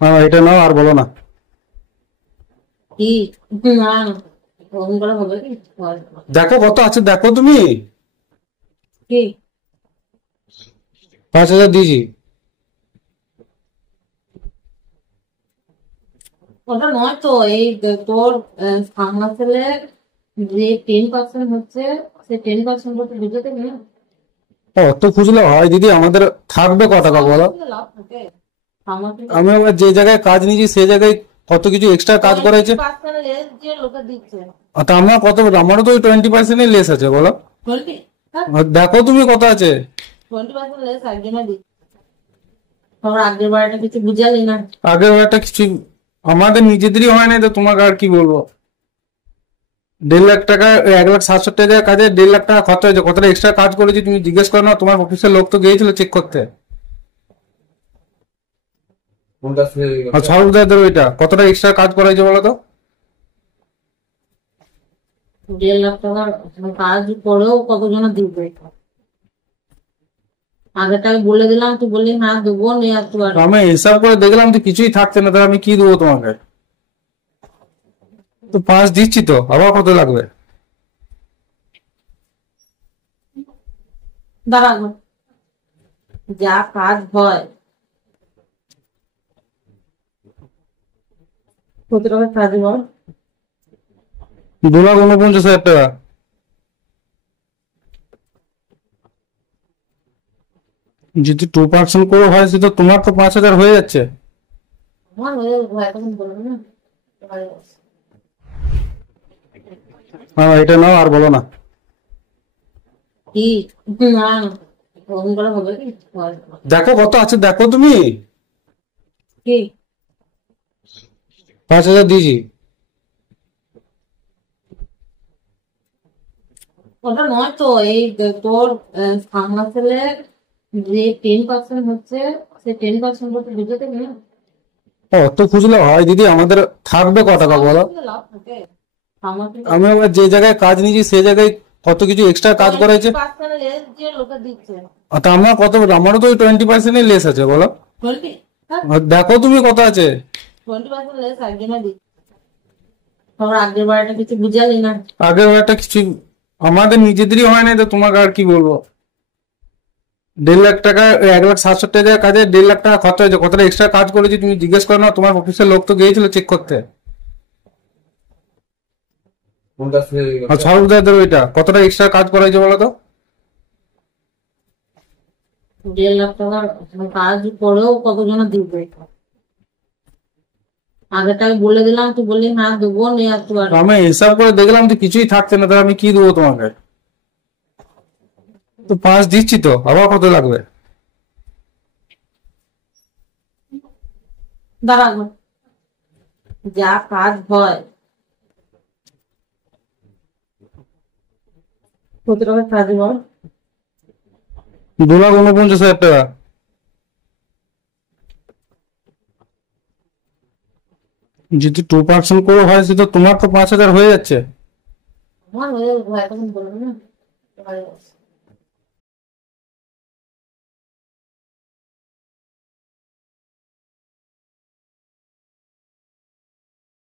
হ্যাঁ, এটা নাও আর বলো না। কি? না, ওরকম করে হবে কি? হয়। দেখো কত আছে, দেখো তুমি। কি? 5,000 দিয়েছি। ওটা নয় তো, এই তোর সামনা ছেলের যে 10% হচ্ছে, সে 10% করতে বুঝতে না। অত খুঁজলে হয় দিদি? আমাদের থাকবে ক টাকা সামনা বলো? থেকে লাভ থাকে। সামনা থেকে আমি আবার যে জায়গায় কাজ নিয়েছি সেই জায়গায় কত কিছু এক্সট্রা কাজ করেছে। 20% লেস যে লোকে দিচ্ছে। তা আমার কত, আমারও তো ওই 20%-ই লেস আছে বলো। 20? হ্যাঁ, আর দেখো তুমি কত আছে। 20% লেস একজনে দিচ্ছে। তোর আগের বারটা কিছু বুঝালি না। আগের একটা কিছু আমাদের নিজেদেরই হয় না, তো তোমাকে আর কি বলবো। 1,50,000 টাকা, 1,60,70,000 কাজে 1,50,000 টাকা খরচা হয়েছে। কতটা এক্সট্রা কাজ করেছি তুমি জিজ্ঞেস করো না? তোমার অফিসের লোক তো গিয়েছিল চেক করতে। আর সর্বদাদের ওইটা কতটা এক্সট্রা কাজ করা হয়েছে বলো তো? 1.5 লাখ টাকার কাজ করেও কতজনে দিবে? আগেরটাকে বলে দিলাম, তুই বললি হ্যাঁ দেবো, নিয়ে আসতে তো পারবি। আমি হিসাব করে দেখলাম তো কিছুই থাকছে না, তাহলে আমি কি দেবো তোমাকে? তো 5 দিচ্ছি, তো আবার কত লাগবে? দাঁড়াবো, যা কাজ হয়। কত টাকা কাজ বল? 2,49,000 টাকা। যদি 2% করে হয় সেটা তোমার তো 5,000 হয়ে যাচ্ছে। আমার হয়ে যাবে, এখন বলবো না। এবারে বস। হ্যাঁ, এটা নাও আর বলো না। কি? না, ওরকম করে হবে কি? হয়। দেখো কত আছে, দেখো তুমি। কি? 5,000 দিয়েছি। ওটা নয় তো, এই তোর সামনা ছেলের যে 10% হচ্ছে, সে 10% করতে বুঝতে না। অত খুঁজলে হয় দিদি? আমাদের থাকবে ক টাকা সামনা বলো? থেকে লাভ থাকে। সামনা থেকে আমি আবার যে জায়গায় কাজ নিয়েছি সেই জায়গায় কত কিছু এক্সট্রা কাজ টোয়েন্টি করেছে। পার্সেন্ট লেস যে লোকে দিচ্ছে। তা আমার কত, আমারও তো ওই 20%-ই লেস আছে বলো। 20? হ্যাঁ, আর দেখো তুমি কত আছে। 20% লেস একজনে দিচ্ছে। তোর আগের বারটা কিছু বুঝালি না। আগের একটা কিছু আমাদের নিজেদেরই হয় না, তো তোমাকে আর কি বলবো। 1,50,000 টাকা, 1,60,70,000 কাজে 1,50,000 টাকা খরচা হয়েছে। কতটা এক্সট্রা কাজ করেছি তুমি জিজ্ঞেস করো না? তোমার অফিসের লোক তো গিয়েছিল চেক করতে। আর সর্বদাদের ওইটা কতটা এক্সট্রা কাজ করা হয়েছে বলো তো? 1.5 লাখ টাকার কাজ করেও কতজনে দিবে? আগেরটাকে বলে দিলাম, তুই বললি হ্যাঁ দেবো, নিয়ে আসতে তো পারবি। আমি হিসাব করে দেখলাম তো কিছুই থাকছে না, তাহলে আমি কি দেবো তোমাকে? তো 5 দিচ্ছি, তো আবার কত লাগবে? দাঁড়াবো, যা কাজ হয়। কত টাকা কাজ বল? 2,49,000 টাকা। যদি 2% করে হয় সেটা তোমার তো 5,000 হয়ে যাচ্ছে। আমার হয়ে যাবে, এখন বলবো না। এবারে বস।